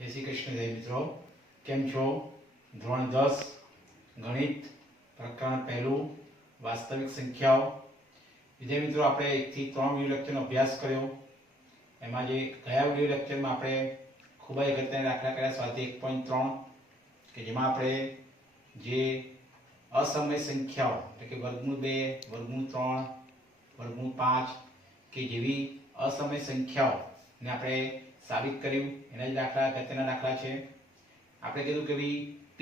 जय श्री कृष्ण। जय मित्रों, केम छो? ધોરણ 10 ગણિત પ્રકરણ પહેલું વાસ્તવિક સંખ્યાઓ। વિદ્યાર્થી મિત્રો, આપણે 1 થી 3 વિડિયો લેક્ચરનો અભ્યાસ કર્યો। એમાં જે ગયા વિડિયો લેક્ચરમાં આપણે ખૂબ જ અગત્યના દાખલા કર્યા સ્વાધ્યાય 1.3 કે જેમાં આપણે જે અસમય સંખ્યાઓ એટલે કે વર્ગમૂળ 2, વર્ગમૂળ 3, વર્ગમૂળ 5 કે જેવી અસમય સંખ્યાઓને આપણે સાબિત કર્યું। એના જ દાખલા અગત્યના દાખલા છે। આપણે કીધું કે ભાઈ p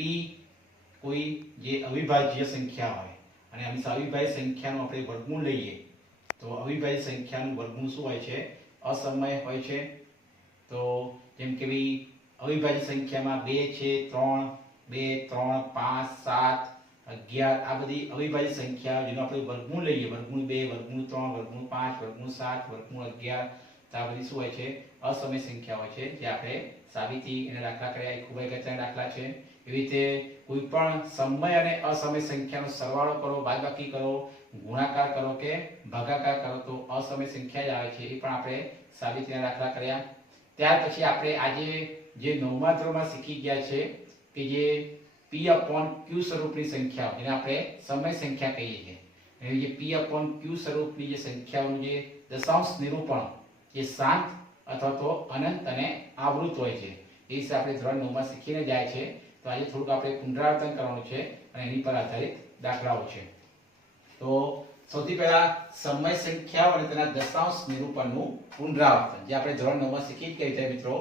કોઈ જે અવિભાજ્ય સંખ્યા હોય અને અવિભાજ્ય સંખ્યાનું આપણે વર્ગમૂળ લઈએ તો અવિભાજ્ય સંખ્યાનું વર્ગમૂળ શું હોય છે? અસમય હોય છે। તો જેમ કે ભાઈ અવિભાજ્ય સંખ્યામાં 2 છે, 3, 2, 3, 5, 7, 11 આ બધી અવિભાજ્ય સંખ્યાઓ જેનો આપણે વર્ગમૂળ લઈએ, વર્ગમૂળ 2, વર્ગમૂળ 3, વર્ગમૂળ 5, વર્ગમૂળ 7, વર્ગમૂળ 11 આ બધી શું હોય છે? અસમય સંખ્યા હોય છે, જે આપણે સાબિતી એના દાખલા કર્યા। એ ખૂબ જ અગત્યના દાખલા છે। એવી રીતે કોઈ પણ સમય અને અસમય સંખ્યાનો સરવાળો કરો, બાદબાકી કરો, ગુણાકાર કરો કે ભાગાકાર કરો તો અસમય સંખ્યા જ આવે છે। એ પણ આપણે સાબિતીના દાખલા કર્યા। ત્યાર પછી આપણે આજે જે 9મા ધોરણમાં શીખી ગયા છે કે જે p/q સ્વરૂપની સંખ્યાઓ જેને આપણે સમય સંખ્યા કહીએ છીએ, એ જે p/q સ્વરૂપની જે સંખ્યાઓનું જે દશાંશ નિરૂપણ જે શાંત અથવા તો અનંત અને આવૃત હોય છે એ વિશે આપણે ધોરણ 9માં શીખીને જાય છે। તો આજે થોડુંક આપણે પુનરાવર્તન કરવાનું છે અને એની પર આધારિત દાખલાઓ છે। તો સૌથી પહેલા સમય સંખ્યાઓ અને તેના દશાંશ નિરૂપણનું પુનરાવર્તન, જે આપણે ધોરણ 9માં શીખી જ ગયા મિત્રો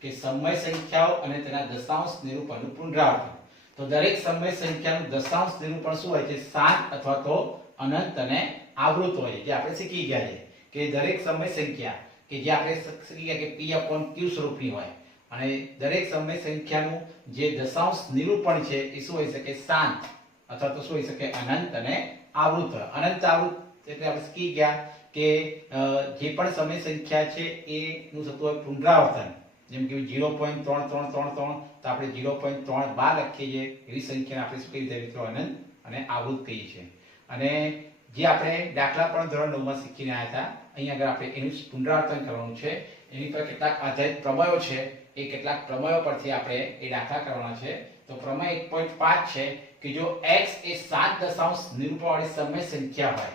કે સમય સંખ્યાઓ અને તેના દશાંશ નિરૂપણનું પુનરાવર્તન। તો દરેક સમય સંખ્યાનું દશાંશ નિરૂપણ શું હોય છે? શાંત અથવા તો અનંત અને આવૃત હોય, જે આપણે શીખી ગયા છે કે દરેક સમય સંખ્યા કે જે આપણે શીખી ગયા કે p/q સ્વરૂપની હોય અને દરેક સમય સંખ્યાનું જે દશાંશ નિરૂપણ છે એ શું હોઈ શકે? શાંત અથવા તો શું હોઈ શકે? અનંત અને આવૃત હોય। અનંત આવૃત એટલે આપણે શીખી ગયા કે જે પણ સમય સંખ્યા છે એનું થતું હોય પુનરાવર્તન, જેમ કે 0.3333 તો આપણે 0.312 લખીએ છીએ, એવી સંખ્યાને આપણે શું કહીએ મિત્રો? અનંત અને આવૃત કહીએ છીએ। અને જે આપણે દાખલા પણ ધોરણ 9માં શીખીને આવ્યા હતા, અહીંયા આગળ આપણે એનું પુનરાવર્તન કરવાનું છે। એની પર કેટલાક આધારિત પ્રમેયો છે, એ કેટલાક પ્રમેયો પરથી આપણે એ દાખલા કરવાના છે। તો પ્રમેય 1.5 છે કે જો x એ 7 દશાંશ નિરૂપણવાળી સમય સંખ્યા હોય,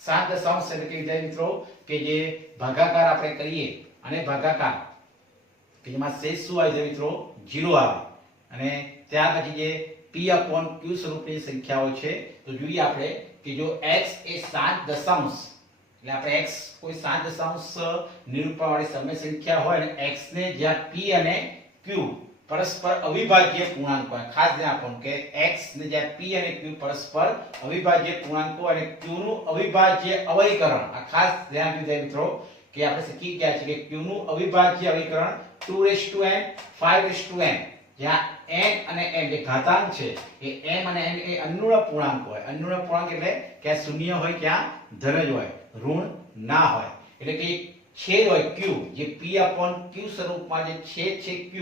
7 દશાંશ એટલે કે વિદ્યાર્થી મિત્રો કે જે ભાગાકાર આપણે કરીએ અને ભાગાકાર કે જેમાં શેષ શું આવે છે મિત્રો? 0 આવે અને ત્યાર પછી જે p/q સ્વરૂપની સંખ્યાઓ છે તો જોઈએ આપણે કે જો x એ 7 દશાંશ એટલે આપણે x કોઈ 7 દશાંશ નિરૂપણવાળી સમય સંખ્યા હોય અને x ને જ્યાં p અને q પરસ્પર અવિભાજ્ય પૂર્ણાંક હોય, ખાસ ધ્યાન આપવાનું કે x ને જ્યાં p અને q પરસ્પર અવિભાજ્ય પૂર્ણાંકો અને q નું અવિભાજ્ય અવયવીકરણ, આ ખાસ ધ્યાન દીધા મિત્રો કે આપણે શીખી ગયા છે કે q નું અવિભાજ્ય અવયવીકરણ 2n 5n, જ્યાં n અને n જે ઘાતાંક છે એ m અને n એ અનુરૂપ પૂર્ણાંક હોય। અનુરૂપ પૂર્ણાંક એટલે કે શૂન્ય હોય ક્યાં ધન જ હોય, ઋણ ના હોય। એટલે કે છેદ હોય q, જે p/q સ્વરૂપમાં જે છેદ છે q,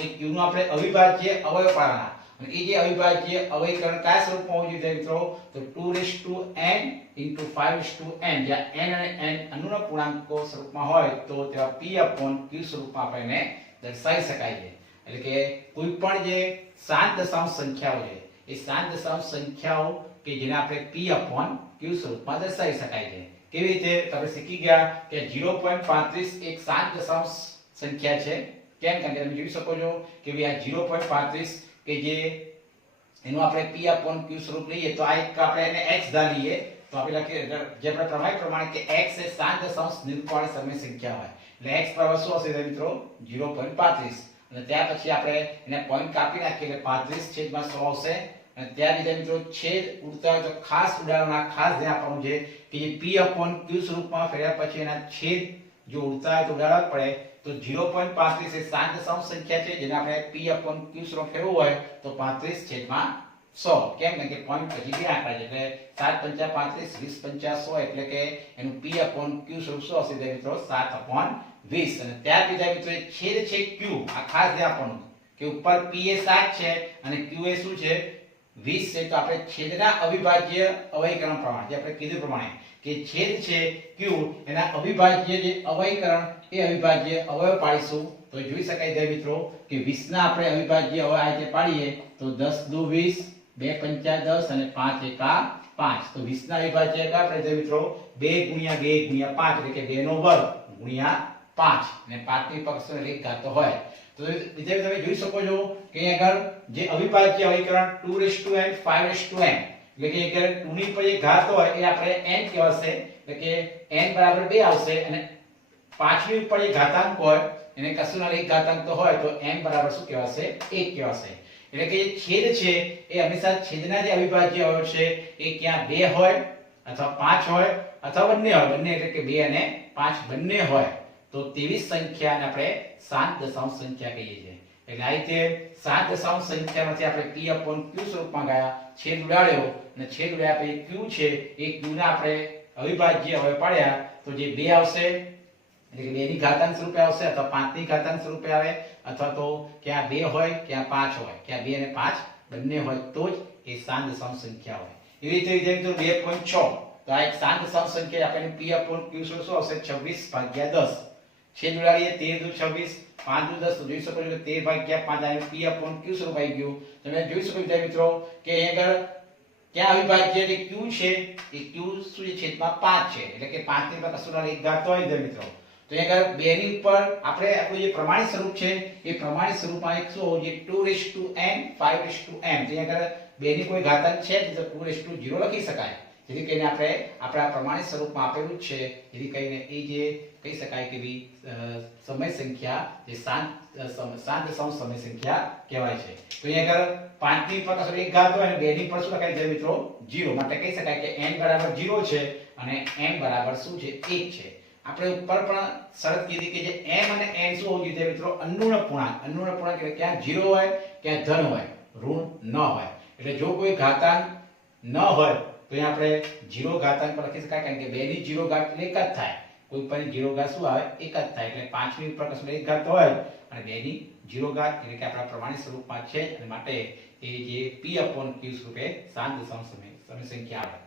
એ q નું આપણે અવિભાજ્ય અવયવ પાડવાના અને એ જે અવિભાજ્ય અવયવીકરણ કયા સ્વરૂપમાં હોવું જોઈએ મિત્રો? તો 2n * 5n, જ્યાં n અને n અનુરૂપ પૂર્ણાંકો સ્વરૂપમાં હોય તો તેવા p/q સ્વરૂપમાં આપણે એને દર્શાવી શકાય છે। એટલે કે કોઈ પણ જે 7 દશાંશ સંખ્યાઓ છે એ 7 દશાંશ સંખ્યાઓ કે જેને આપણે p/q સ્વરૂપમાં દર્શાવી શકાય છે। કેવી રીતે? તમે શીખી ગયા કે 0.35 એક 7 દશાંશ સંખ્યા છે। કેમ? કારણ કે તમે જોઈ શકો છો કે ભાઈ આ 0.35 કે જે એનું આપણે p/q સ્વરૂપ લઈએ તો આ એક આપણે એને x ધા લઈએ તો આપણે લખીએ જે આપણે પ્રમેય પ્રમાણે કે x એ 7 દશાંશ નિરૂપણવાળી સમય સંખ્યા હોય એટલે x બરાબર શું હશે મિત્રો? 0.35 અને ત્યાર પછી આપણે એને પોઈન્ટ કાપી નાખીએ એટલે 35/100 આવશે। અને ત્યાર બીજા મિત્રો છેદ ઉડતા હોય તો ખાસ ઉડાડવાના, ખાસ ધ્યાન આપવાનું છે કે જે p/q સ્વરૂપમાં ફેરવ્યા પછી એના છેદ જો ઉડતા હોય તો ઉડાડવા પડે। તો 0.35 એ 7 દશાંશ સંખ્યા છે જેને આપણે p/q સ્વરૂપ ફેરવવું હોય તો 35/100, કેમ? કારણ કે પોઈન્ટ પછી બે આંકડા છે એટલે 7 × 5 = 35, 20 × 100 એટલે કે એનું p/q સ્વરૂપ શું હશે મિત્રો? 7/20। અને ત્યાર બીજા મિત્રો છેદ છે q, આ ખાસ ધ્યાન આપવાનું કે ઉપર p એ 7 છે અને q એ શું છે? 20 છે। તો આપણે છેદના અવિભાજ્ય અવયવીકરણ પ્રમાણે જે આપણે કીધું પ્રમાણે કે છેદ છે q એના અવિભાજ્ય જે અવયવીકરણ એ અવિભાજ્ય અવયવ પાડીશું તો જોઈ શકાય છે મિત્રો કે 20 ના આપણે અવિભાજ્ય હવે આ રીતે પાડીએ તો 10 દુ 20, 2 પંચા 10 અને 5 એકા 5. તો 20 ના અવિભાજ્ય એટલે આપણે છે મિત્રો 2 ગુણ્યા 2 ગુણ્યા 5 એટલે કે 2 નો વર્ગ ગુણ્યા 5 અને 5 ની પક્ષ એક ઘાતો હોય. તો વિદ્યાર્થી તમે જોઈ શકો છો કે અહીં આગળ જે અવિભાજ્ય અવિકરણ 2n 5n એટલે કે આગળ 2 ની પર જે ઘાત હોય એ આપણે n કહેવાશે એટલે કે n બરાબર 2 આવશે અને 5 ની ઉપર જે ઘાતાંક હોય એને કશુંના એક ઘાતાંક તો હોય તો n બરાબર શું કહેવાશે 1 કહેવાશે. એટલે કે જે છેદ છે એ હંમેશા છેદના જે અવિભાજ્ય હોય છે એ ક્યાં 2 હોય અથવા 5 હોય અથવા બંને હોય, બંને એટલે કે 2 અને 5 બંને હોય તો તેવી સંખ્યાને આપણે શાંત દશાંશ સંખ્યા કહીએ છીએ. એટલે આ રીતે શાંત દશાંશ સંખ્યામાંથી આપણે p/q સ્વરૂપમાં ગયા, છેદ ઉડાડ્યો અને છેદ ઉડાડ્યા પછી q છે એ q ના આપણે અવિભાજ્ય હવે પાડ્યા તો જે 2 આવશે એટલે કે 2 ની ઘાતાંક સ્વરૂપે આવશે અથવા 5 ની ઘાતાંક સ્વરૂપે આવે અથવા તો ક્યાં 2 હોય ક્યાં 5 હોય, ક્યાં 2 અને 5 બંને હોય તો જ એ શાંત દશાંશ સંખ્યા હોય. એવી રીતે વિદ્યાર્થીઓ 2.6 તો આ એક શાંત દશાંશ સંખ્યા આપણે p/q શું આવશે 26/10. છેદ ઉડાડીએ 13 દુ 26, 5 દુ 10 તો જોઈ શકો છો કે 13/5 આ p/q સ્વરૂપ આવી ગયું. તમે જોઈ શકો છો મિત્રો કે અહીં આગળ ક્યાં અવિભાજ્ય જે q છે એ q શું છે છેદમાં 5 છે એટલે કે 5 ની પર કશુંના એક ઘાત હોય છે મિત્રો. તો અહીં આગળ 2 ની ઉપર આપણે આપણું જે પ્રમાણિત સ્વરૂપ છે એ પ્રમાણિત સ્વરૂપમાં એક શું હોવું જોઈએ 2n 5m. તો અહીં આગળ 2 ની કોઈ ઘાતાંક છે તો 2 લખી શકાય. જેથી કરીને આપણે આપણા પ્રમાણિત સ્વરૂપમાં આપેલું જ છે જેથી કરીને એ જે કહી શકાય કે સમય સંખ્યા જે શાંત દશાંશ સમય સંખ્યા કહેવાય છે. તો અહીં આગળ 5 ની પર કશું એક ઘાત હોય અને 2 ની પર શું લખાય છે મિત્રો 0 માટે કહી શકાય કે n બરાબર 0 છે અને m બરાબર શું છે 1 છે. આપણે ઉપર પણ શરત કીધી કે જે m અને n શું હોવું જોઈએ મિત્રો અનુર્ણ પૂર્ણાંક. અનુર્ણ પૂર્ણાંક એટલે ક્યાં 0 હોય ક્યાં ધન હોય ઋણ ન હોય. એટલે જો કોઈ ઘાતાંક ન હોય તો અહીં આપણે 0 ઘાતાંક પર લખી શકાય કારણ કે 2 ની 0 ઘાત એક જ થાય, કોઈ પણ 0 ઘાત શું આવે એક જ થાય. એટલે 5 ની ઉપર કશું એક ઘાત હોય અને 2 ની 0 ઘાત એટલે કે આપણા પ્રમાણિત સ્વરૂપમાં છે અને માટે એ જે p/q સ્વરૂપે શાંત દશાંશ સમય સંખ્યા આવે.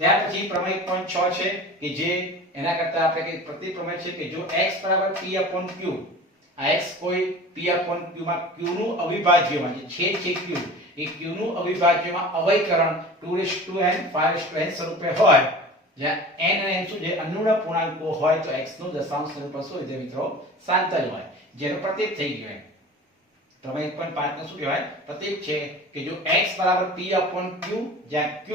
ત્યાર પછી પ્રમેય 1.6 છે કે જે એના કરતા આપણે કે પ્રતિ પ્રમેય છે કે જો x p/q આ x કોઈ p/q માં q નું અવિભાજ્યમાં જે છેદ છે q એ q નું અવિભાજ્યમાં અવયકરણ 2n 5n સ્વરૂપે હોય જ્યાં n અને n શું છે અનુર્ણ પૂર્ણાંકો હોય તો x નું દશાંશ સ્વરૂપ શું છે મિત્રો શાંત જ હોય જેનો પ્રતીક થઈ ગયો. પ્રમેય 1.5 નું શું કહેવાય પ્રતીક છે કે જો x p/q જ્યાં q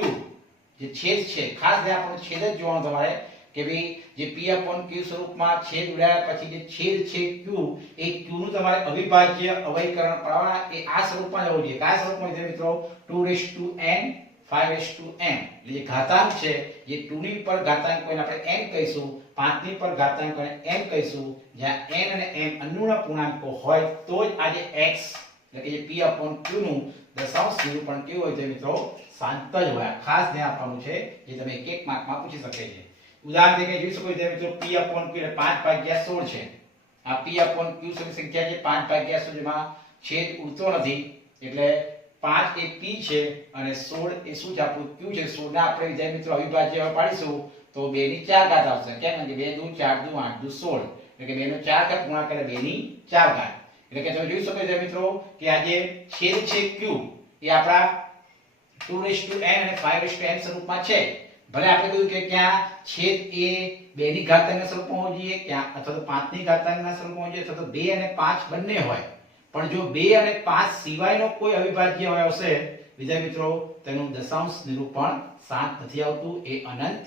જે છેદ છે ખાસ ધ્યાન આપણને છેદ જ જોવાનું તમારે કે ભાઈ જે p/q સ્વરૂપમાં છેદ ઉડાડ્યા પછી જે છેદ છે q એ q નું તમારે અવિભાજ્ય અવયકરણ પાડવાના એ આ સ્વરૂપમાં હોવું જોઈએ. કયા સ્વરૂપમાં છે મિત્રો 2n 5m એટલે જે ઘાતાંક છે જે 2 ની પર ઘાતાંક કોઈને આપણે n કહીશું, 5 ની પર ઘાતાંક કોઈને m કહીશું, જ્યાં n અને m અનુર્ણ પૂર્ણાંકો હોય તો જ આ જે x એટલે કે જે p/q નું દશાંશ નિરૂપણ કેવું હોય છે મિત્રો શાંત જ હોય. ખાસ ધ્યાન આપવાનું છે જે તમે એક માર્કમાં પૂછી શકે છે. ઉદાહરણ તરીકે જોઈ શકો છો મિત્રો p/q એટલે 5/16 છે. આ p/q સંખ્યા છે 5/16 જેમાં છેદ ઉડતો નથી એટલે 5 એ p છે અને 16 એ શું છે આપણું q છે. 16 ના આપણે વિદ્યાર્થી મિત્રો અવિભાજ્ય પાડીશું તો 2 ની 4 ઘાત આવશે. કેમ કે 2 દુ 4 દુ 8 દુ 16 એટલે કે 2 નો 4 ઘાત ગુણાકાર કરે 2 ની 4 ઘાત. એટલે કે તમે જોઈ શકો છો મિત્રો કે આ જે છેદ છે q એ આપણા 2n અને 5n સ્વરૂપમાં છે. ભલે આપણે કહ્યું કે ક્યાં છેદ એ 2 ની ઘાતાંકના સ્વરૂપમાં હોવો જોઈએ ક્યાં અથવા તો 5 ની ઘાતાંકના સ્વરૂપમાં હોવો જોઈએ અથવા તો 2 અને 5 બંને હોય. પણ જો 2 અને 5 સિવાયનો કોઈ અવિભાજ્ય હોય હશે વિદ્યાર્થી મિત્રો તેનું દશાંશ નિરૂપણ શાંત નથી આવતું, એ અનંત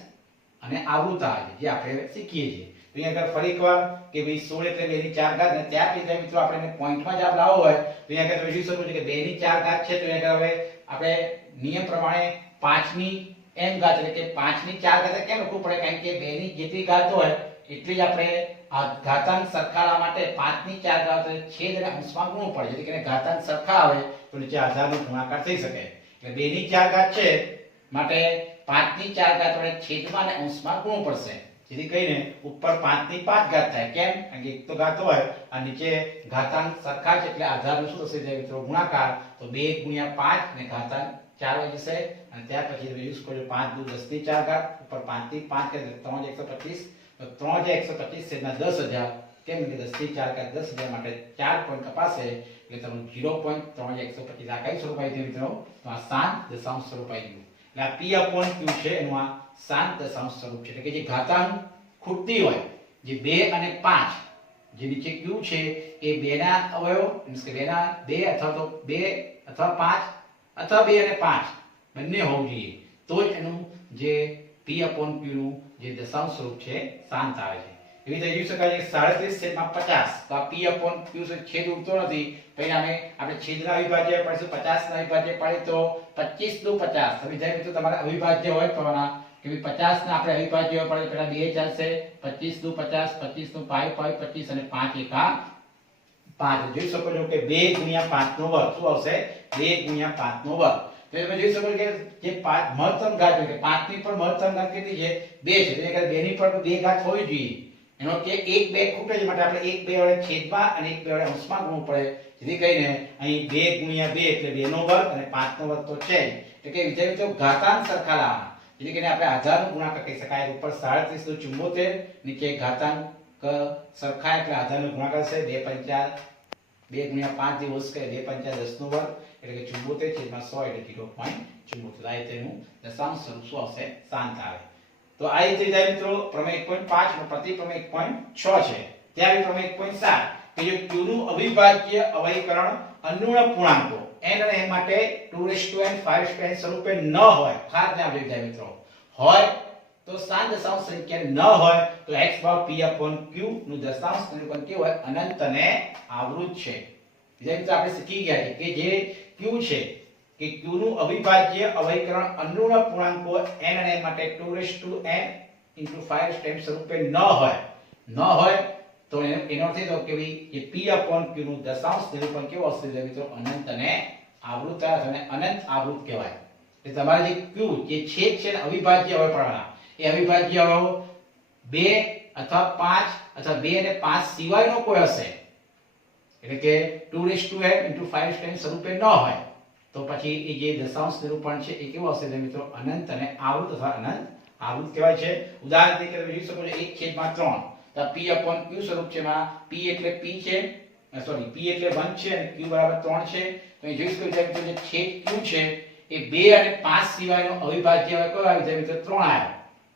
અને આવૃત આવે છે જે આપણે શીખીએ છીએ. તો અહીંયા આગળ ફરી એકવાર કે ભાઈ 16 એટલે 2 ની 4 ઘાત અને ત્યાર પછી મિત્રો આપણે પોઈન્ટમાં જ લાવવો હોય તો અહીંયા આગળ તમે જોઈ શકો છો કે 2 ની 4 ઘાત છે તો અહીંયા આગળ હવે આપણે નિયમ પ્રમાણે 5 ની m ઘાત એટલે કે 5 ની 4 ઘાત કેમ લખવું પડે કારણ કે 2 ની જેટલી ઘાત હોય એટલી જ આપણે આ ઘાતાંક સરખાવવા માટે 5 ની 4 ઘાત છેદ અને અંશમાં ગુણવું પડે જેથી કરીને ઘાતાંક સરખા આવે તો નીચે આધારનો ગુણાકાર થઈ શકે. એટલે 2 ની 4 ઘાત છે માટે 5 ની 4 ઘાત વડે છેદમાં અને અંશમાં ગુણવું પડશે જેથી કરીને ઉપર 5 ની 5 ઘાત થાય. કેમ કારણ કે એક તો ઘાત હોય અને નીચે ઘાતાંક સરખા છે એટલે આધારનો શું થશે મિત્રો ગુણાકાર. તો 2 ગુણ્યા 5 અને ઘાતાંક 4 આવી જશે અને ત્યાર પછી તમે યુઝ કરજો 5 દુ 10 ની 4 ઘાત ઉપર 5 ની 5 કરે 3 125 તો 3 125 છેદના 10,000 કેમ કે 10 થી 4 કા 10,000 માટે 4 પોઈન્ટ કપાશે એટલે તમારું 0.3125 આ કઈ સ્વરૂપ આવી ગયું મિત્રો? તો આ શાંત દશાંશ સ્વરૂપ આવી ગયું. એટલે આ p/q છે એનું આ શાંત દશાંશ સ્વરૂપ છે. એટલે કે જે ઘાતાંક ખૂટતી હોય જે 2 અને 5 જે નીચે q છે એ 2 ના અવયવ મીન્સ કે 2 ના 2 અથવા તો 2 અથવા 5 અથવા 2 અને 5 બંને હોવું જોઈએ તો જ એનું જે p/q નું જે દશાંશ સ્વરૂપ છે શાંત આવે છે. એવી રીતે જોઈ શકાય છે 37/50 તો આ p/q છે છેદ ઉડતો નથી પરિણામે આપણે છેદના અવિભાજ્ય પાડીશું 50 ના અવિભાજ્ય પાડીએ તો 25 નું 50 તો વિદ્યાર્થી મિત્રો તમારે અવિભાજ્ય હોય કરવાના કે 50 ના આપણે અવિભાજ્ય પડે પેલા 2 ચાલશે 25 નું 50 25 નું 5 25 અને 5 એકા 5 જોઈ શકો છો કે 2 ગુણ્યા 5 નો વર્ગ શું આવશે 2 ગુણ્યા 5 નો વર્ગ. તો તમે જોઈ શકો કે જે 5 મહત્તમ ઘાત છે કે 5 ની પણ મહત્તમ ઘાત કેટલી છે 2 છે એટલે કે 2 ની પણ 2 ઘાત હોવી જોઈએ. એનો કે 1 2 ખૂટે છે માટે આપણે 1 2 વડે છેદમાં અને 1 2 વડે અંશમાં ગુણવું પડે જેથી કરીને અહીં 2 ગુણ્યા 2 એટલે 2 નો વર્ગ અને 5 નો વર્ગ તો છે એટલે કે વિદ્યાર્થીઓ ઘાતાંક સરખા લાવવાના જેથી કરીને આપણે આધારનો ગુણાકાર કહી શકાય. ઉપર 37 નું 74 નીચે ઘાતાંક સરખા એટલે આધારનો ગુણાકાર છે 2 5 2 ગુણ્યા 5 દી હોલ સ્ક્વેર 2 5 10 નો વર્ગ એટલે કે 74 છેદમાં 100 એટલે 0.74 આ તેનું દશાંશ સ્વરૂપ શું આવશે શાંત આવે. તો આ રીતે જાય મિત્રો પ્રમેય 1.5 અને પ્રતિ પ્રમેય 1.6 છે. ત્યારે પ્રમેય 1.7 કે જો q નું અવિભાજ્ય અવયવીકરણ અનુર્ણ પૂર્ણાંકો n અને m માટે 2n 5n સ્વરૂપે ન હોય ખાસ ધ્યાન રાખજો મિત્રો હોય તો શાંત દશાંશ સંખ્યા ન હોય તો x p/q નું દશાંશ નિરૂપણ કેવું હોય અનંત અને આવૃત છે. બીજા મિત્રો આપણે શીખી ગયા છે કે જે q છે કે q નું અવિભાજ્ય અવયવીકરણ અનુર્ણ પૂર્ણાંકો n અને m માટે 2n 5n સ્વરૂપે ન હોય તો એનો અર્થ એ થયો કે ભાઈ એ p/q નું દશાંશ નિરૂપણ કેવું હશે મિત્રો અનંત અને આવૃત અને અનંત આવૃત કહેવાય. એટલે તમારે જે q જે છેદ છે ને અવિભાજ્ય અવયવ પાડવાના એ અવિભાજ્ય અવયવ 2 અથવા 5 અથવા 2 અને 5 સિવાયનો કોઈ હશે એટલે કે 2n 5n સ્વરૂપે ન હોય તો પછી એ જે દશાંશ નિરૂપણ છે એ કેવું હશે મિત્રો અનંત અને આવૃત અથવા અનંત આવૃત કહેવાય છે. ઉદાહરણ તરીકે તમે જોઈ શકો છો 1/3 તો p/q સ્વરૂપ છે માં p એટલે p છે સોરી p એટલે 1 છે અને q બરાબર 3 છે. તો અહીં જોઈ શકો છો જે છેદ q છે એ 2 અને 5 સિવાયનો અવિભાજ્ય હોય કયો આવી જાય મિત્રો 3 આવ્યો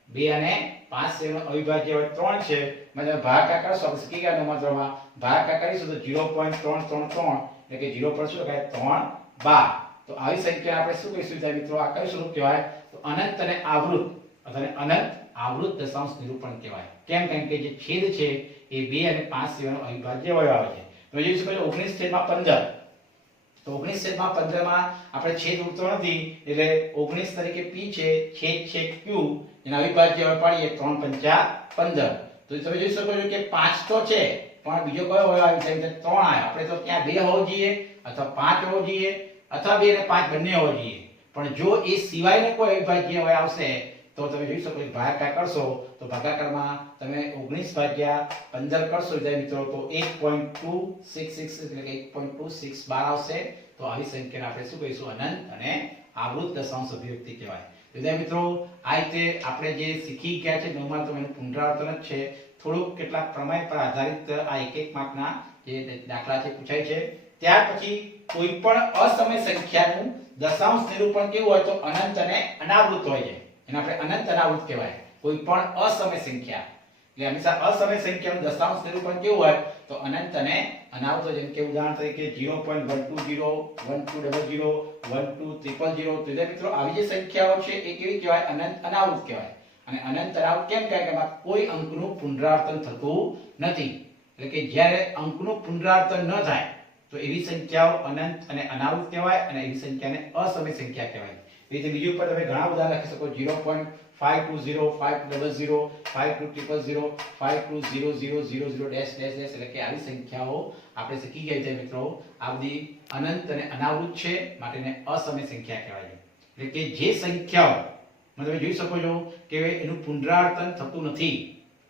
2 અને 5 સિવાયનો અવિભાજ્ય હોય 3 છે. મતલબ ભાગાકાર કરશો આપણે શીખી ગયા નંબરમાં ભાગાકાર કરીશું તો 0.333 એટલે કે 0 પર શું લખાય 3 12 તો આવી સંખ્યા આપણે શું કહીશું ત્યાં મિત્રો આ કયું સ્વરૂપ કહેવાય તો અનંત અને આવૃત અથવા અનંત આવૃત દશાંશ નિરૂપણ કહેવાય. કેમ કે જે છેદ છે એ 2 અને 5 સિવાયનો અવિભાજ્ય અવયવ આવે છે. તો જોઈ શકો છો 19/15 તો 19/15 માં આપણે છેદ ઉડતો નથી એટલે 19 તરીકે p છે છેદ છે q એના અવિભાજ્ય અવયવ પાડીએ 3/5 15 તો તમે જોઈ શકો છો કે 5 તો છે પણ બીજો કયો અવયવ આવી જાય 3 આવ્યો. આપણે તો ત્યાં 2 હોવો જોઈએ અથવા 5 હોવો જોઈએ અથવા 2 અને 5 બંને હોવો જોઈએ પણ જો એ સિવાયનો કોઈ અવિભાજ્ય અવયવ આવશે તો તમે જોઈ શકો છો ભાગાકાર કરશો તો ભાગાકારમાં તમે 19/15 કરશો વિદ્યાર્થી મિત્રો તો 1.266 એટલે કે 1.2612 આવશે. તો આવી સંખ્યાને આપણે શું કહીશું અનંત અને આવૃત દશાંશ અભિવ્યક્તિ કહેવાય. વિદ્યાર્થી મિત્રો આ રીતે આપણે જે શીખી ગયા છે નવમાં તો એનું પુનરાવર્તન જ છે. થોડુંક કેટલાક પ્રમેય પર આધારિત આ એક માર્કના જે દાખલા છે પૂછાય છે. ત્યાર પછી કોઈ પણ અસમય સંખ્યાનું દશાંશ નિરૂપણ કેવું હોય તો અનંત અને અનાવૃત હોય છે એને આપણે અનંત અનાવૃત કહેવાય. કોઈ પણ અસમય સંખ્યા એટલે હંમેશા અસમય સંખ્યાનું દશાંશ નિરૂપણ કેવું હોય તો અનંત અને અનાવૃત. જેમ કે ઉદાહરણ તરીકે 0.120 1200 12300 તો મિત્રો આવી જે સંખ્યાઓ છે એ કેવી કહેવાય અનંત અનાવૃત કહેવાય. અને અનંત અનાવૃત કેમ કહેવાય કે એમાં કોઈ અંકનું પુનરાવર્તન થતું નથી એટલે કે જ્યારે અંકનું પુનરાવર્તન ન થાય તો એવી સંખ્યાઓ અનંત અને અનાવૃત કહેવાય અને એવી સંખ્યાને અસમય સંખ્યા કહેવાય. એ રીતે બીજું ઉપર તમે ઘણા ઉદાહરણ લખી શકો 0.520 500 52000 5200000 એટલે કે આવી સંખ્યાઓ આપણે શીખી ગયા છે મિત્રો. આ બધી અનંત અને અનાવૃત છે માટે એને અસમય સંખ્યા કહેવાય છે. એટલે કે જે સંખ્યાઓ તમે જોઈ શકો છો કે એનું પુનરાવર્તન થતું નથી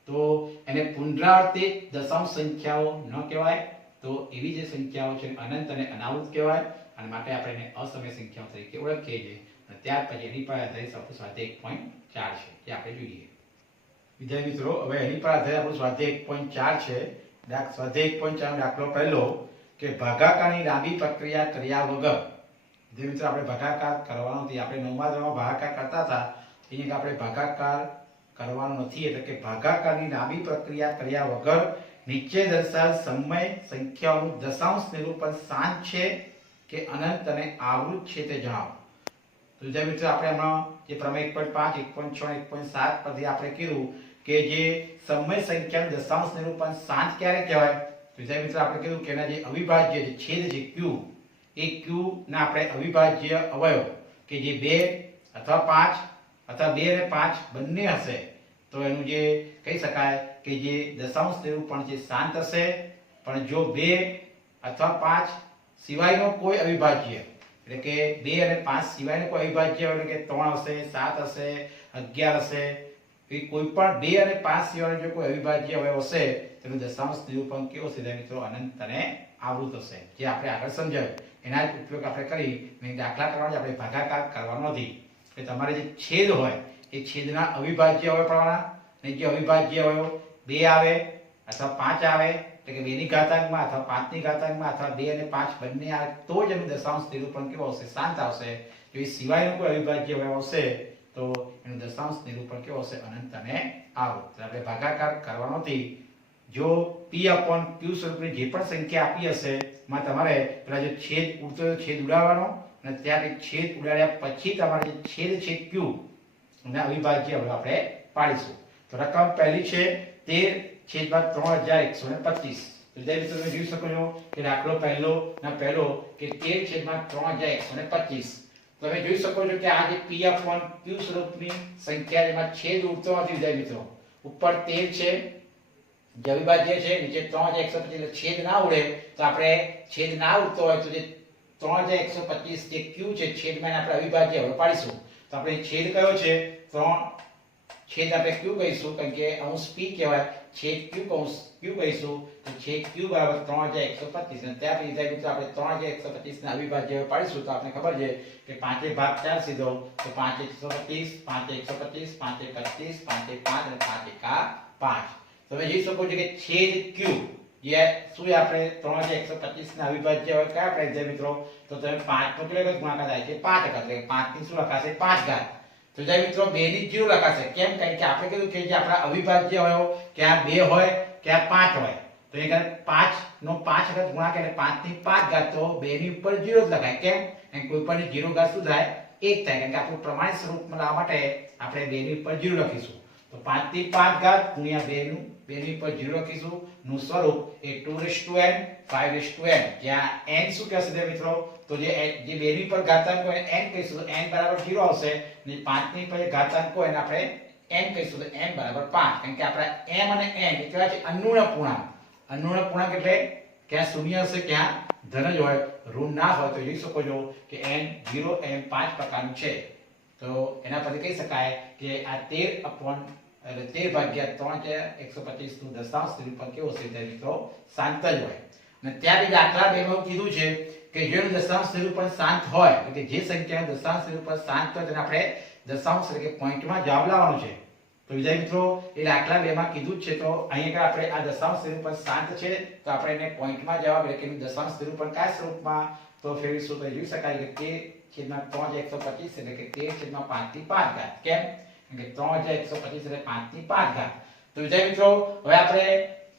તો એને પુનરાવર્તિત દશાંશ સંખ્યાઓ ન કહેવાય. તો એવી જે સંખ્યાઓ છે અનંત અને અનાવૃત કહેવાય અને માટે આપણે એને અસમય સંખ્યાઓ તરીકે ઓળખીએ છીએ. અને ત્યાર પછી એની પર આધારિત આપણું સ્વાધ્યાય 1.4 છે જે આપણે જોઈએ. વિદ્યાર્થી મિત્રો હવે એની પર આધારિત આપણું સ્વાધ્યાય 1.4 છે સ્વાધ્યાય 1.4 દાખલો પહેલો કે ભાગાકારની લાંબી પ્રક્રિયા કર્યા વગર. જે મિત્રો આપણે ભાગાકાર કરવાનો નથી. આપણે 9મા ધોરણમાં ભાગાકાર કરતા હતા. અહીંયા આપણે ભાગાકાર કરવાનો નથી, એટલે કે ભાગાકારની લાંબી પ્રક્રિયા કર્યા વગર નીચે દર્શાવેલ સમય સંખ્યાઓનું દશાંશ નિરૂપણ શાંત છે કે અનંત અને આવૃત છે તે જણાવો. તો જે મિત્રો આપણે હમણાં જે પ્રમેય 1.5 1.6 1.7 પરથી આપણે કીધું કે જે સમય સંખ્યાનું દશાંશ નિરૂપણ શાંત ક્યારે કહેવાય. તો જે મિત્રો આપણે કીધું કે એના જે અવિભાજ્ય જે છેદ છે q, એ q ના આપણે અવિભાજ્ય અવયવ કે જે 2 અથવા 5 અથવા 2 અને 5 બંને હશે તો એનું જે કહી શકાય કે જે દશાંશ નિરૂપણ છે શાંત હશે. પણ જો 2 અથવા 5 સિવાયનો કોઈ અવિભાજ્ય, એટલે કે 2 અને 5 સિવાયનો કોઈ અવિભાજ્ય, એટલે કે 3 હશે, 7 હશે, 11 હશે, એ કોઈ પણ 2 અને 5 સિવાયનો જો કોઈ અવિભાજ્ય અવયવ હશે તેનું દશાંશ નિરૂપણ કેવું હશે મિત્રો? અનંત અને આવૃત હશે. જે આપણે આગળ સમજાવ્યું એના જ ઉપયોગ આપણે કરી મેં દાખલા કરવાનો, આપણે ભાગાકાર કરવાનો નથી. કે તમારે જે છેદ હોય એ છેદના અવિભાજ્ય અવયવ પ્રમાણે, ને જે અવિભાજ્ય અવયવ 2 આવે અથવા 5 આવે, એટલે કે 2 ની ઘાતાંકમાં અથવા 5 ની ઘાતાંકમાં અથવા 2 અને 5 બંને આવે તો જ એનું દશાંશ નિરૂપણ કેવું આવશે? શાંત આવશે. જો એ સિવાયનો કોઈ અવિભાજ્ય અવયવ આવશે તો એનું દશાંશ નિરૂપણ કેવું હશે? અનંત અને આવૃત. આપણે ભાગાકાર કરવાનો નથી. જો p/q સ્વરૂપની જે પણ સંખ્યા આપી હશે માં તમારે પેલા જે છેદ ઉડતો છેદ ઉડાડવાનો, અને ત્યારથી છેદ ઉડાડ્યા પછી તમારે જે છેદ છે q અને અવિભાજ્ય હવે આપણે પાડીશું. તો રકમ પહેલી છે 13/3125. તો જે મિત્રો તમે જોઈ શકો છો કે દાખલો પહેલો કે 13/3125. તમે જોઈ શકો છો કે આ જે p/q સ્વરૂપની સંખ્યા જેમાં છેદ ઉડતો નથી વિદ્યાર્થી મિત્રો. ઉપર 13 છે જે અવિભાજ્ય છે, નીચે 3/125 એટલે છેદ ના ઉડે. તો આપણે છેદ ના ઉડતો હોય તો જે 3/125 જે q છે છેદમાં આપણે અવિભાજ્ય હવે પાડીશું. તો આપણે છેદ કયો છે? 3 છેદ આપણે q કહીશું કારણ કે અંશ p કહેવાય. છેદ q કૌંસ q કહીશું તો છેદ q બરાબર 3/125. અને ત્યાર પછી મિત્રો આપણે 3/125 ના અવિભાજ્ય પાડીશું. તો આપણે ખબર છે કે 5 ભાગ 4 સીધો તો 5/125 5/125 5/25 5/5 અને 5/5. તમે જોઈ શકો છો કે છેદ q જે શું આપણે 3/125 ના અવિભાજ્ય હોય કયા આપણે મિત્રો? તો તમે 5 નો કેટલો ગુણાકાર થાય છે? 5 એટલે 5 ની શું લખાશે? 5 ઘાત. તો જે મિત્રો 2 ની 0 લખાશે. કેમ? કારણ કે આપણે કીધું કે જે આપણા અવિભાજ્ય અવયવ ક્યાં 2 હોય ક્યાં 5 હોય. તો એ 5 નો 5 વખત ગુણાકાર એટલે 5 ની 5 ઘાત. તો 2 ની ઉપર 0 જ લખાય. કેમ? કારણ કોઈ પણ ની 0 ઘાત શું થાય? 1 થાય. કારણ કે આપણું પ્રમાણિત સ્વરૂપમાં લાવવા માટે આપણે 2 ની ઉપર 0 લખીશું. તો 5 ની 5 ઘાત ગુણ્યા 2 નું 2 ની ઉપર 0 લખીશું. નું સ્વરૂપ એ 2n 5n, જ્યાં n શું કહેશે મિત્રો? તો જે 2 ની ઉપર ઘાતાંક હોય n કહીશું તો n બરાબર 0 આવશે. અને 5 ની ઉપર ઘાતાંક હોય એને આપણે n કહીશું તો n બરાબર 5. કારણ કે આપણા m અને n એ કેવા છે? અનૂર્ણ પૂર્ણાંક. અનૂર્ણ પૂર્ણાંક એટલે ક્યાં શૂન્ય હશે ક્યાં ધન જ હોય, ઋણ ના હોય. તો જોઈ શકો છો કે n 0 m 5 પ્રકારનું છે. તો એના પરથી કહી શકાય કે આ 13/3/125 નું દશાંશ નિરૂપણ કેવું હશે મિત્રો? શાંત જ હોય. અને ત્યારથી દાખલા 2 માં કીધું છે કે જેનું દશાંશ નિરૂપણ શાંત હોય, એટલે જે સંખ્યાનું દશાંશ નિરૂપણ શાંત હોય તેને આપણે દશાંશ એટલે કે પોઈન્ટમાં જવાબ લાવવાનો છે. તો વિદ્યાર્થી મિત્રો એ દાખલા 2 માં કીધું છે. તો અહીંયા આપણે આ દશાંશ નિરૂપણ શાંત છે તો આપણે એને પોઈન્ટમાં જવાબ એટલે કે દશાંશ નિરૂપણ કયા સ્વરૂપમાં તો ફેરવીશું? તો જોઈ શકાય કે 13/3/125 એટલે કે 13/5 ની 5 ઘાત. કેમ? કે 3/125 એટલે 5 ની 5 ઘાત. તો વિદ્યાર્થી મિત્રો હવે આપણે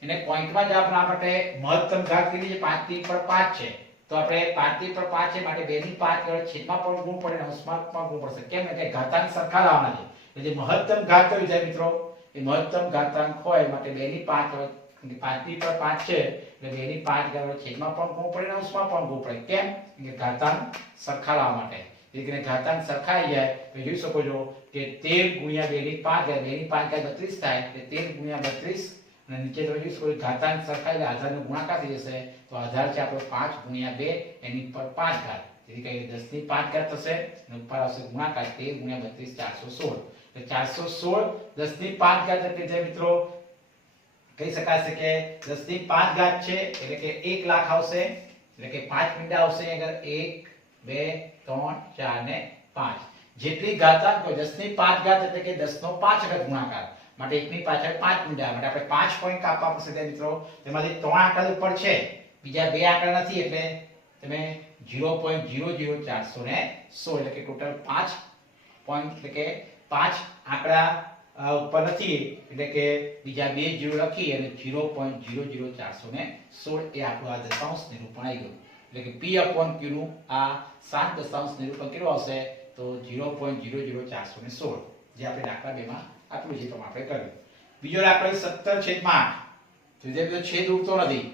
એને પોઈન્ટમાં જવાબ લાવવા માટે મહત્તમ ઘાત કીધી છે 5 ની ઉપર 5 છે. તો આપણે 5 ની ઉપર 5 છે માટે 2 ની 5 વડે છેદમાં પણ ગુણ પડે અને અંશમાં પણ ગુણ પડશે. કેમ? કે ઘાતાંક સરખા લાવવાના છે. એટલે મહત્તમ ઘાત હોય વિદ્યાર્થી મિત્રો એ મહત્તમ ઘાતાંક હોય માટે 2 ની 5 વડે 5 ની ઉપર 5 છે એટલે 2 ની 5 વડે છેદમાં પણ ગુણ પડે અને અંશમાં પણ ગુણ પડે. કેમ? કે ઘાતાંક સરખા લાવવા માટે. એટલે ઘાતાંક સરખાઈ જાય તો જોઈ શકો છો કે 13 ગુણ્યા 2 ની 5 2 ની 5 32 થાય. એટલે 13 ગુણ્યા 32 અને નીચે તો જોઈ શકો ઘાતાંક સરખાઈ એટલે આધારનો ગુણાકાર થઈ જશે. તો આધાર છે આપણો 5 ગુણ્યા 2 એની ઉપર 5 ઘાત. તેથી કઈ 10 ની 5 ઘાત થશે અને ઉપર આવશે ગુણાકાર 13 ગુણ્યા 32 416. એટલે 416 10 ની 5 ઘાત એટલે જે મિત્રો કહી શકાશે કે 10 ની 5 ઘાત છે એટલે કે 1 લાખ આવશે. એટલે કે 5 મીંડા આવશે. અગર 1 2 3 4 ને 5 જેટલી ઘાતાંક હોય 10 ની 5 ઘાત એટલે કે 10 નો 5 વખત ગુણાકાર. માટે એકની પાછળ 5 ગુણ્યા માટે આપણે 5 પોઈન્ટ કાપવા પડશે વિદ્યાર્થી મિત્રો. તેમાંથી 3 આંકડા ઉપર છે, બીજા 2 આંકડા નથી, એટલે તમે 0.00416 એટલે કે ટોટલ 5 પોઈન્ટ એટલે કે 5 આંકડા ઉપર નથી, એટલે કે બીજા 2 0 લખી અને 0.00416 એ આપણું આ દશાંશ નિરૂપણ આવી ગયું. એટલે કે p/q નું આ શાંત દશાંશ નિરૂપણ કેટલું આવશે તો 0.00416 જે આપણે દાખલા 2 માં આપ્યું છે તો આપણે કર્યું. બીજો દાખલો 17/8. તો જે બધો છેદ ઉડતો નથી,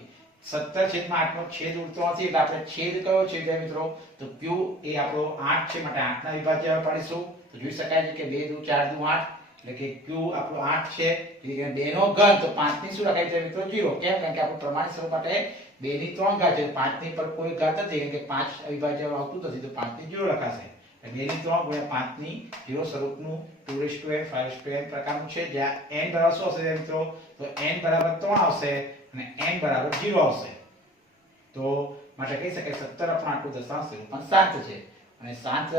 17/8 નો છેદ ઉડતો નથી, એટલે આપણે છેદ કયો છે વિદ્યાર્થી મિત્રો તો q એ આપણો 8 છે, માટે 8 ના વિભાજ્ય પાડીશું તો જોઈ શકાય છે કે 2 2 4 2 8 એટલે કે q આપણો 8 છે, એટલે કે 2 નો ઘન તો 5 ની શું લખાય છે મિત્રો 0. કેમ? કારણ કે આપણું પ્રમાણિત સ્વરૂપ માટે 2 ની 3 ઘાત છે, 5 ની પર કોઈ ઘાત નથી, એટલે કે 5 અવિભાજ્ય આવતું નથી તો 5 ની 0 લખાશે. 2 ની 3 ગુણ્યા 5 ની 0 સ્વરૂપનું 2n 5n પ્રકારનું છે, જ્યાં n બરાબર શું હશે મિત્રો તો n બરાબર 3 આવશે અને n બરાબર 0 આવશે. તો માટે કહી શકાય 17 પણ આટલું દશાંશ નિરૂપણ શાંત છે, અને શાંત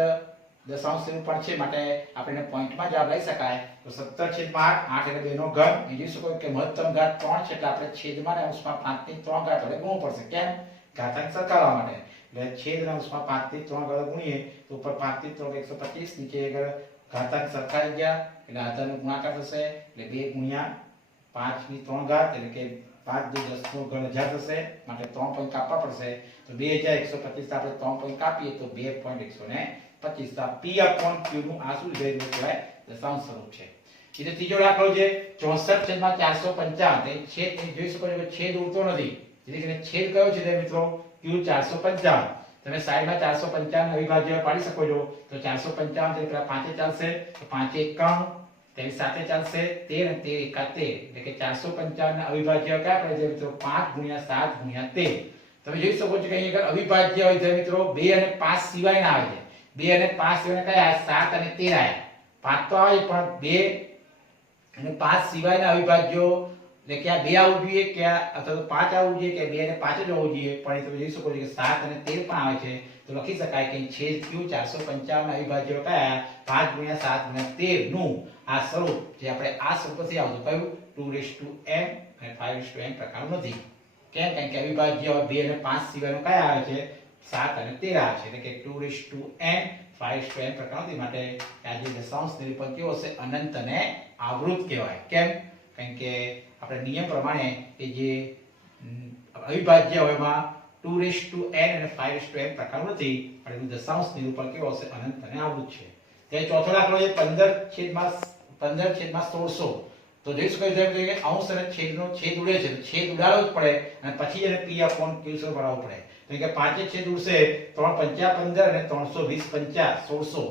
દશાંશ નિરૂપણ છે માટે આપણે પોઈન્ટમાં જવાબ લઈ શકાય તો 17/8 8 એટલે 2 નો ઘન. એ જોઈ શકો કે મહત્તમ ઘાત 3 છે, એટલે આપણે છેદમાં અને અંશમાં 5 ની 3 ઘાત વડે ગુણવું પડશે. કેમ? ઘાતાંક સરખાવવા માટે. એટલે છેદ અને અંશમાં 5 ની 3 ઘાત ગુણીએ તો ઉપર 5 ની 3 125, નીચે આગળ ઘાતાંક સરખાઈ ગયા એટલે આધારનો ગુણાકાર થશે, એટલે 2 ગુણ્યા 5 ની 3 ઘાત એટલે કે 5 × 10 નો ઘન 1000 થશે, માટે 3 પોઈન્ટ કાપવા પડશે તો 2125 આપણે 3 પોઈન્ટ કાપીએ તો 2.125. તો p/q નું આ શું કહેવાય દશાંશ સ્વરૂપ છે. એટલે ત્રીજો દાખલો છે 64/455. એ છેદ જોઈ શકો છો કે છેદ ઉડતો નથી, એટલે કે છેદ કયો છે મિત્રો q 455. તમે સાઈડમાં 455 અવિભાજ્ય પાડી શકો છો તો 455 એટલે પેલા 5 ચાલશે તો 5 91, તેની સાથે ચાલશે 13 અને 13 71, એટલે કે 455 ના અવિભાજ્ય કયા પડે છે મિત્રો 5 × 7 × 13. તમે જોઈ શકો છો કે અહીં આગળ અવિભાજ્ય હોય છે મિત્રો 2 અને 5 સિવાયના આવે છે. 2 અને 5 સિવાયના કયા 7 અને 13 આયા. 5 તો આવે પણ 2 અને 5 સિવાયના અવિભાજ્યો એટલે કે આ 2 આવવું જોઈએ કે અથવા તો 5 આવવું જોઈએ કે 2 અને 5 જ આવવું જોઈએ, પણ તમે જોઈ શકો છો કે 7 અને 13 પણ આવે છે. તો લખી શકાય કે છેદ q 455 ના અવિભાજ્યો કયા 5 × 7 × 13 નું આ સ્વરૂપ જે આપણે આ સ્વરૂપથી આવતું કયું 2n અને 5n પ્રકારનું નથી. કેમ? કારણ કે અવિભાજ્ય 2 અને 5 સિવાયનો કયા આવે છે 7 અને 13 આવે છે, એટલે કે 2n 5n પ્રકારનું માટે આ જે દશાંશ નિરૂપણ કેવો હશે અનંત અને આવૃત કહેવાય. કેમ? કારણ કે આપણે નિયમ પ્રમાણે એ જે અવિભાજ્ય હોય એમાં 2n અને 5n પ્રકારનું નથી, પણ એનું દશાંશ નિરૂપણ કેવો હશે અનંત અને આવૃત છે. ત્યારે ચોથો દાખલો છે 15/16. તો જોઈ શકો છો કે અંશ અને છેદનો છેદ ઉડે છે તો છેદ ઉડાડવો જ પડે અને પછી એને p/q બનાવવો પડે. તો કે 5 છેદ ઉડશે 3 × 5 = 15 અને 320 × 5 = 16.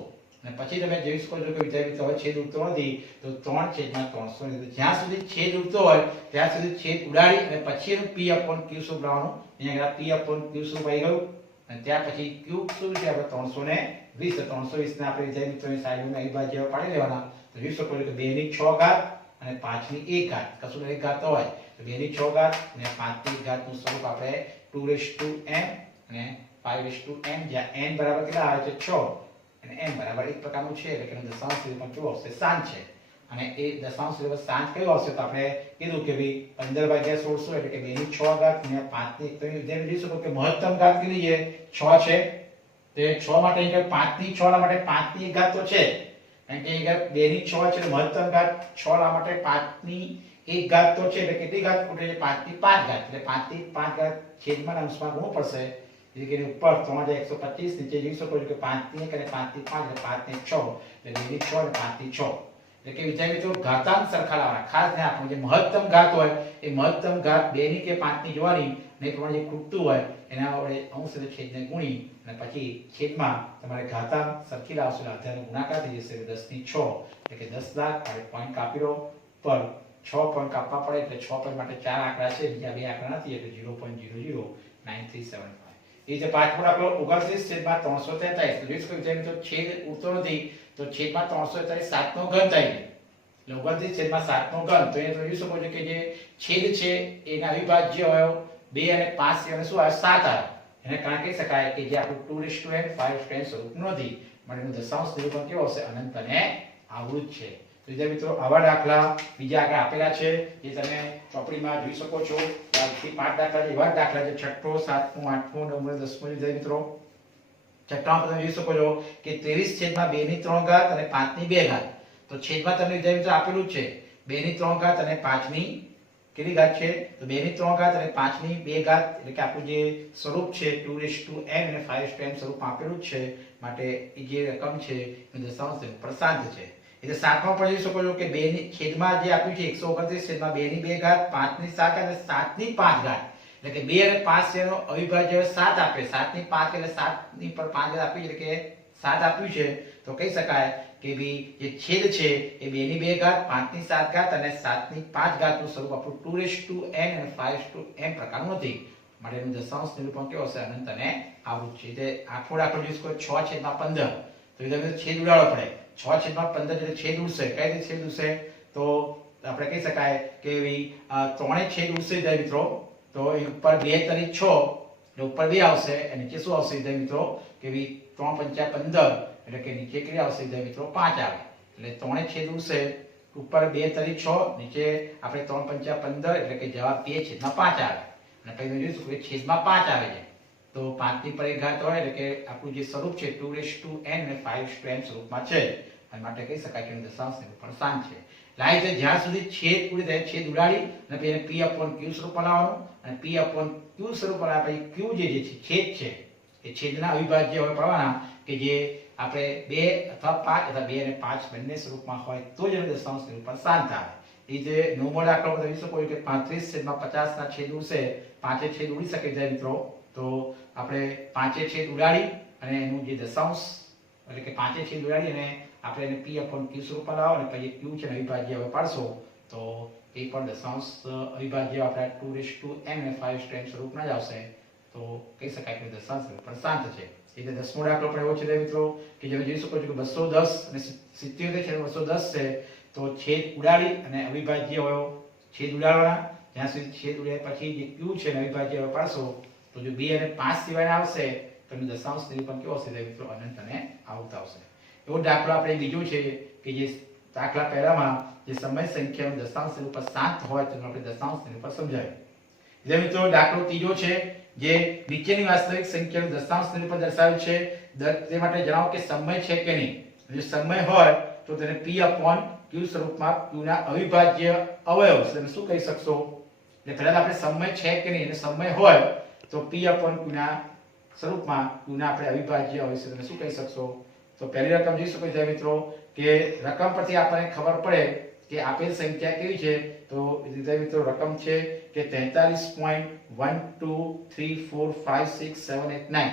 અને પછી તમે જોઈ શકો છો કે વિદ્યાર્થી હવે છેદ ઉડતો નથી તો 3/300. જ્યાં સુધી છેદ ઉડતો હોય ત્યાં સુધી છેદ ઉડાડી અને પછી એનું p/q બનાવવાનું. અહીંયા p/q આવી ગયું અને ત્યાર પછી q શું છે આપણે 320. તો 320 ને આપણે વિદ્યાર્થી મિત્રોની સાઈડમાં અવિભાજ્ય પાડી લેવાના. તો જોઈ શકો છો કે 2 ની 6 ઘાત અને 5 ની 1 ઘાત કશું એક ઘાત હોય તો 2 ની 6 ઘાત અને 5 ની 1 ઘાત નું સ્વરૂપ આપણે 2n અને 5n, જ્યાં n બરાબર કેટલા આવે છે 6 અને n બરાબર 1 પ્રકારનું છે, એટલે કે દશાંશ નિરૂપણ કેવું આવશે શાંત છે. અને એ દશાંશ નિરૂપણ શાંત કયું આવશે તો આપણે કીધું કે ભાઈ 15/16 એટલે કે 2 ની 6 ઘાત અને 5 ની 1. તમે વિદ્યાર્થી જોઈ શકો કે મહત્તમ ઘાત કેટલી છે 6 છે. તો એ 6 માટે અહીં 5 ની 6 ના માટે 5 ની 1 ઘાત તો છે, કારણ કે અહીં 2 ની 6 છે મહત્તમ ઘાત 6 ના માટે 5 ની 1 ઘાત તો છે, એટલે કેટલી ઘાત ખૂટે છે 5 ની 5 ઘાત. એટલે 5 ની 5 ઘાત છેદમાં અંશમાં ગુણવું પડશે, એટલે કે ઉપર 3125, નીચે જોઈ શકો છો કે 5 ની 1 અને 5 ની 5 એટલે 5 ને 6 એટલે 2 ની 6 અને 5 ની 6. એટલે કે વિદ્યાર્થી મિત્રો ઘાતાંક સરખા લાવવાના. ખાસ ધ્યાન આપવું જે મહત્તમ ઘાત હોય એ મહત્તમ ઘાત 2 ની કે 5 ની જોવાની અને એ પ્રમાણે જે ખૂટતું હોય એના વડે અંશ અને છેદને ગુણી અને પછી છેદમાં તમારે ઘાતાંક સરખી લાવશો એટલે આધારનો ગુણાકાર થઈ જશે 10 ની 6 એટલે કે 10 લાખ. આપણે પોઈન્ટ કાપી લો પર 6 પોઈન્ટ કાપવા પડે એટલે 6 પોઈન્ટ માટે 4 આંકડા છે, બીજા 2 આંકડા નથી એટલે 0.009375. એ જે પાંચમો દાખલો 29/343. તો જોઈ શકો છો તો છેદ ઉડતો નથી તો છેદમાં 343 7 નો ઘન થાય છે, એટલે 29/7 નો ઘન. તો એ જોઈ શકો છો કે જે છેદ છે એના અવિભાજ્ય હોય 2 અને 5 સિવાય શું આવે 7 આવે. એને કારણ કહી શકાય કે જે આપણું 2n 5n સ્વરૂપનું નથી, માટે એનું દશાંશ નિરૂપણ કેવો હશે અનંત અને આવૃત છે. તો વિદ્યાર્થી મિત્રો આવા દાખલા બીજા આગળ આપેલા છે જે તમે ચોપડીમાં જોઈ શકો છો. 4 થી 5 દાખલા એવા દાખલા છે. છઠ્ઠો, સાતમો, આઠમો, નવમો, 10મો વિદ્યાર્થી મિત્રો છઠ્ઠામાં તમે જોઈ શકો છો કે 23/2 ની 3 ઘાત અને 5 ની 2 ઘાત. તો છેદમાં તમને વિદ્યાર્થી મિત્રો આપેલું જ છે 2 ની 3 ઘાત અને 5 ની કેટલી ઘાત છે? તો 2 ની 3 ઘાત અને 5 ની 2 ઘાત, એટલે કે આપણું જે સ્વરૂપ છે 2n અને 5m સ્વરૂપમાં આપેલું જ છે. માટે એ જે રકમ છે એ દશાંશ ઉપર શાંત છે. એટલે 7માં પણ જોઈ શકો છો કે 2 ની છેદમાં જે આપ્યું છે 129/2 ની 2 ઘાત, 5 ની 7 અને 7 ની 5 ઘાત. એટલે કે 2 અને 5 છે એનો અવિભાજ્ય 7 આપે. 7 ની 5 એટલે 7 ની પર 5 ઘાત આપી, એટલે કે 7 આપ્યું છે. તો કહી શકાય કે ભઈ જે છેદ છે એ 2 ની 2 ઘાત, 5 ની 7 ઘાત અને 7 ની 5 ઘાતનું સ્વરૂપ આપણું 2n અને 5m પ્રકારનું નથી. માટે એનું દશાંશ નિરૂપણ કેવો હશે? અનંત અને આવૃત છે. એટલે આખો દાખલો જોઈ શકો 6/15. તો એટલે છેદ ઉડાડવો પડે. 6/15 એટલે છેદ ઉડશે. કઈ રીતે છેદ ઉડશે? તો આપણે કહી શકાય કે ભઈ ત્રણેય છેદ ઉડશે વિદ્યાર્થી મિત્રો. તો એ ઉપર 2 તરી 6 એટલે ઉપર 2 આવશે અને નીચે શું આવશે વિદ્યાર્થી મિત્રો? કે ભઈ 3 × 5 = 15, એટલે કે નીચે કેટલી આવશે વિદ્યાર્થી મિત્રો? 5 આવે. એટલે ત્રણેય છેદ ઉડશે. ઉપર 2 તરી 6, નીચે આપણે 3 × 5 = 15, એટલે કે જવાબ 2/5 આવે. અને પછી જોઈશું કે છેદમાં 5 આવે છે. તો 5 ની પર 1 ઘાત હોય, એટલે કે આપણું જે સ્વરૂપ છે 2n અને 5m સ્વરૂપમાં છે. અને માટે કહી શકાય કે દશાંશ નિરૂપણ શાંત છે. લાઈ છે જ્યાં સુધી છેદ ઉડે ત્યાં છેદ ઉડાડી અને પછી એને p/q સ્વરૂપ બનાવવાનું. અને p/q સ્વરૂપ બનાવ્યા પછી q જે છે છેદ છે એ છેદના અવિભાજ્ય હોય પાડવાના કે જે આપણે 2 અથવા 5 અથવા 2 અને 5 બંને સ્વરૂપમાં હોય તો જ એનું દશાંશ નિરૂપણ શાંત આવે. એ જે નવમો દાખલો તમે જોઈ શકો છો કે 35/50 ના છેદ ઉડશે. 5 છેદ ઉડી શકે છે મિત્રો. તો આપણે 5 છેદ ઉડાડી અને એનું જે દશાંશ, એટલે કે 5 છેદ ઉડાડી અને આપણે એને p/q સ્વરૂપ લાવો અને પછી q છે અવિભાજ્ય હવે પાડશો તો એ પણ દશાંશ અવિભાજ્ય આપણે 2n અને 5m સ્વરૂપમાં જ આવશે. તો કહી શકાય કે દશાંશ નિરૂપણ શાંત છે. એટલે 10મો દાખલો પણ એવો છે મિત્રો કે જેને જોઈ શકો છો કે 210 અને 77 છે 210 છે. તો છેદ ઉડાડી અને અવિભાજ્ય હોય છેદ ઉડાડવાના. જ્યાં સુધી છેદ ઉડ્યા પછી જે q છે અવિભાજ્ય હવે પાડશો તો જો 2 અને 5 સિવાય આવશે તો એનું દશાંશ નિરૂપણ કેવો હશે મિત્રો? અનંત અને આવૃત આવશે. એવો દાખલો આપણે બીજો છે કે જે દાખલા પહેલામાં જે સમય સંખ્યાનું દશાંશ નિરૂપણ શાંત હોય તો આપણે દશાંશ નિરૂપણ સમજાવ્યું. એટલે મિત્રો દાખલો ત્રીજો છે જે નીચેની વાસ્તવિક સંખ્યાનું દશાંશ નિરૂપણ દર્શાવ્યું છે. તે માટે જણાવો કે સમય છે કે નહીં. જો સમય હોય તો તેને p/q સ્વરૂપમાં q ના અવિભાજ્ય અવયવ તમે શું કહી શકશો? એટલે પહેલા આપણે સમય છે કે નહીં, અને સમય હોય તો p/q ના સ્વરૂપમાં q ના આપણે અવિભાજ્ય અવયવ તમે શું કહી શકશો? તો પહેલી રકમ જોઈ શકો છો મિત્રો કે રકમ પરથી આપણને ખબર પડે કે આપેલ સંખ્યા કેવી છે. તો વિદ્યાર્થી મિત્રો રકમ છે કે 43.12345678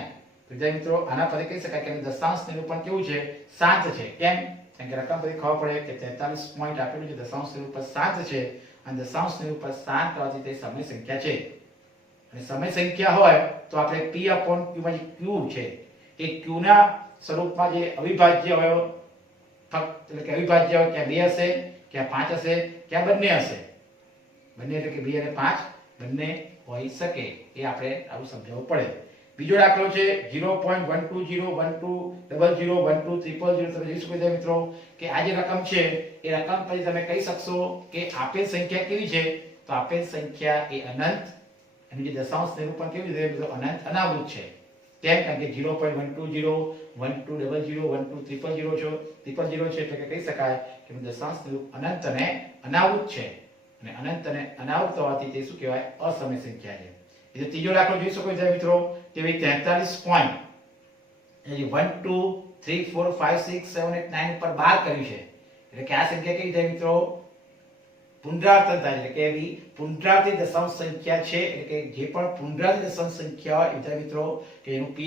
વિદ્યાર્થી મિત્રો આના પરથી કહી શકાય કે દશાંશ નિરૂપણ કેવું છે? શાંત છે. કેમ? કારણ કે રકમ પરથી ખબર પડે કે 43 પોઈન્ટ આપેલું છે, દશાંશ નિરૂપણ શાંત છે. અને દશાંશ નિરૂપણ શાંત હોવાથી તે સમય સંખ્યા છે. અને સમય સંખ્યા હોય તો આપણે p/q માં જે q છે એ q ના સ્વરૂપમાં જે અવિભાજ્ય અવયવ એટલે કે અવિભાજ્ય હોય ક્યાં 2 હશે, ક્યાં 5 હશે, ક્યાં બંને હશે. બંને એટલે કે 2 અને 5 બંને હોઈ શકે. એ આપણે આવું સમજાવવું પડે. બીજો દાખલો છે 0.120120012000000. તમે જોઈ શકો છો મિત્રો કે આ જે રકમ છે એ રકમ પછી તમે કહી શકશો કે આપેલ સંખ્યા કેવી છે? તો આપેલ સંખ્યા એ અનંત. એનું જે દશાંશ નિરૂપણ કેવી રીતે? તો અનંત અનાવૃત છે. કેમ? કારણ કે 0.1201200000000 છે એટલે કે કહી શકાય કે દશાંશ નિરૂપણ અનંત અને અનાવૃત છે. અને અનંત અને અનાવૃત હોવાથી તે શું કહેવાય? અસમય સંખ્યા છે. એટલે ત્રીજો દાખલો જોઈ શકો છો મિત્રો કે 43 પોઈન્ટ 1 2 3 4 5 6 7 8 9 પર 12 કર્યું છે. એટલે કે આ સંખ્યા કેવી થાય મિત્રો? પુનરાવર્તન થાય. એટલે કે એવી પુનરાવર્તિત દશાંશ સંખ્યા છે. એટલે કે જે પણ પુનરાવર્તિત દશાંશ સંખ્યા હોય વિદ્યાર્થી મિત્રો કે એનું p/q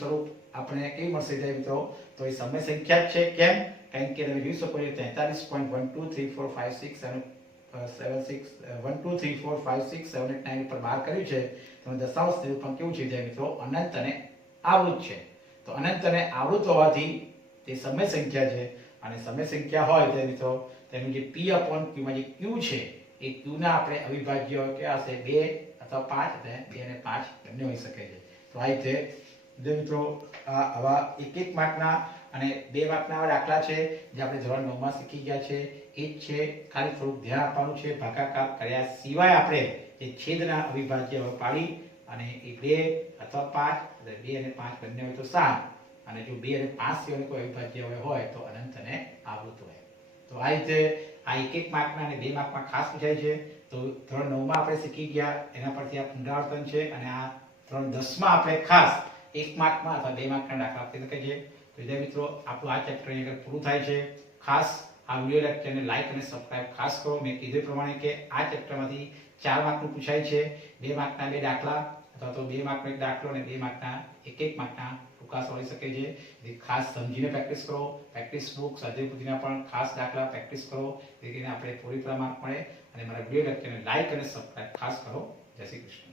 સ્વરૂપ આપણે કેવી મળશે વિદ્યાર્થી મિત્રો? તો એ સમય સંખ્યા જ છે. કેમ? કારણ કે તમે જોઈ શકો છો 43.1234567 પર 12 કર્યું છે. તો દશાંશ નિરૂપણ કેવું છે વિદ્યાર્થી મિત્રો? અનંત અને આવૃત છે. તો અનંત અને આવૃત હોવાથી તે સમય સંખ્યા છે. અને સમય સંખ્યા હોય વિદ્યાર્થી મિત્રો તેનું જે p/q માં જે q છે એ q ના આપણે અવિભાજ્ય કે હશે 2 અથવા 5 એટલે 2 અને 5 બંને હોઈ શકે છે. તો આ રીતે વિદ્યાર્થી મિત્રો આવા એક માર્કના અને 2 માર્કના દાખલા છે જે આપણે ધોરણ 9 માં શીખી ગયા છે એ જ છે. ખાલી થોડુંક ધ્યાન આપવાનું છે. ભાગાકાર કર્યા સિવાય આપણે જે છેદના અવિભાજ્ય હવે પાડી અને એ 2 અથવા 5 એટલે 2 અને 5 બંને હોય તો 7 અને જો 2 અને 5 સિવાય કોઈ અવિભાજ્ય હોય તો અનંત અને આવૃત હોય. તો આ રીતે આ 1 માર્કના અને 2 માર્કમાં ખાસ પૂછાય છે. તો ધોરણ 9 માં આપણે શીખી ગયા એના પરથી આ પુનરાવર્તન છે અને આ ધોરણ 10 માં આપણે ખાસ 1 માર્કમાં અથવા 2 માર્કના દાખલા આપી શકે છે. તો વિદ્યાર્થી મિત્રો આપણું આ ચેપ્ટર અહીં આગળ પૂરું થાય છે. ખાસ આ વિડિયો લેક્ચરને લાઈક અને સબસ્ક્રાઇબ ખાસ કરો. મેં કીધું પ્રમાણે કે આ ચેપ્ટરમાંથી 4 માર્કનું પૂછાય છે. 2 માર્કના 2 દાખલા અથવા તો 2 માર્કનો એક દાખલો અને 2 માર્કના 1 માર્કના ટૂંકા સોળી શકે છે. એટલે ખાસ સમજીને પ્રેક્ટિસ કરો. પ્રેક્ટિસ બુક સ્વાધ્યાય પોથીના પણ ખાસ દાખલા પ્રેક્ટિસ કરો જેથી કરીને આપણે પૂરેપૂરા માર્ક મળે. અને મારા વિડિયો લેક્ચરને લાઈક અને સબસ્ક્રાઇબ ખાસ કરો. જય શ્રી કૃષ્ણ.